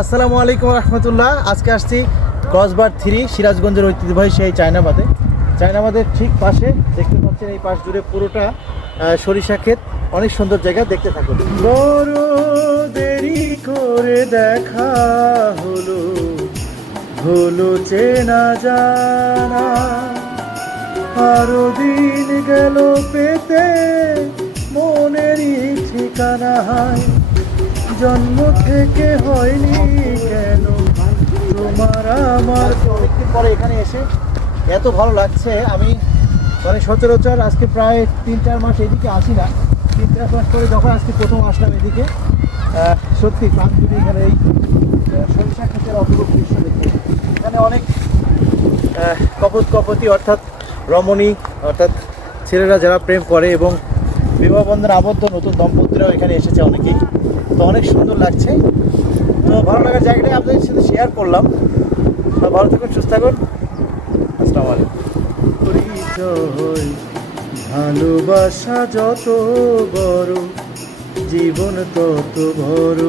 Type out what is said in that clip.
আসসালামু আলাইকুম রহমতুল্লাহ। আজকে আসছি ক্রসবার 3 সিরাজগঞ্জের ঐতিহ্যবাহী সেই চায়নাবাদের ঠিক পাশে দেখতে পাচ্ছেন, এই পাশ জুড়ে পুরোটা সরিষা ক্ষেত। অনেক সুন্দর জায়গা, দেখতে থাকুন। বড় দেরি করে দেখা হলো, হলো চেনা জানা, আরো দিন গেল পেতে মনেরই ঠিকানা। জন্ম থেকে হয়নি কেন তোমার আমার। অনেকদিন পরে এখানে এসে এত ভালো লাগছে। আমি মানে সচরাচর আজকে প্রায় 3-4 মাস এদিকে আসি না। 3-4 মাস পরে যখন আজকে প্রথম আসলাম এদিকে, সত্যি প্রাণ জুড়ে এখানে এই সরিষা ক্ষেতের অপরূপ দৃশ্য দেখে। এখানে অনেক কপতি অর্থাৎ রমণী, অর্থাৎ ছেলেরা যারা প্রেম করে এবং বিবাহ বন্ধনে আবদ্ধ নতুন দম্পতিরাও এখানে এসেছে অনেকেই। তো অনেক সুন্দর লাগছে। তো ভালো লাগার জায়গাটাই আপনাদের সাথে শেয়ার করলাম। ভালো থাকুন, সুস্থ থাকুন। আসসালামু আলাইকুম। পরিচয় ভালোবাসা যত বড়, জীবন তত বড়।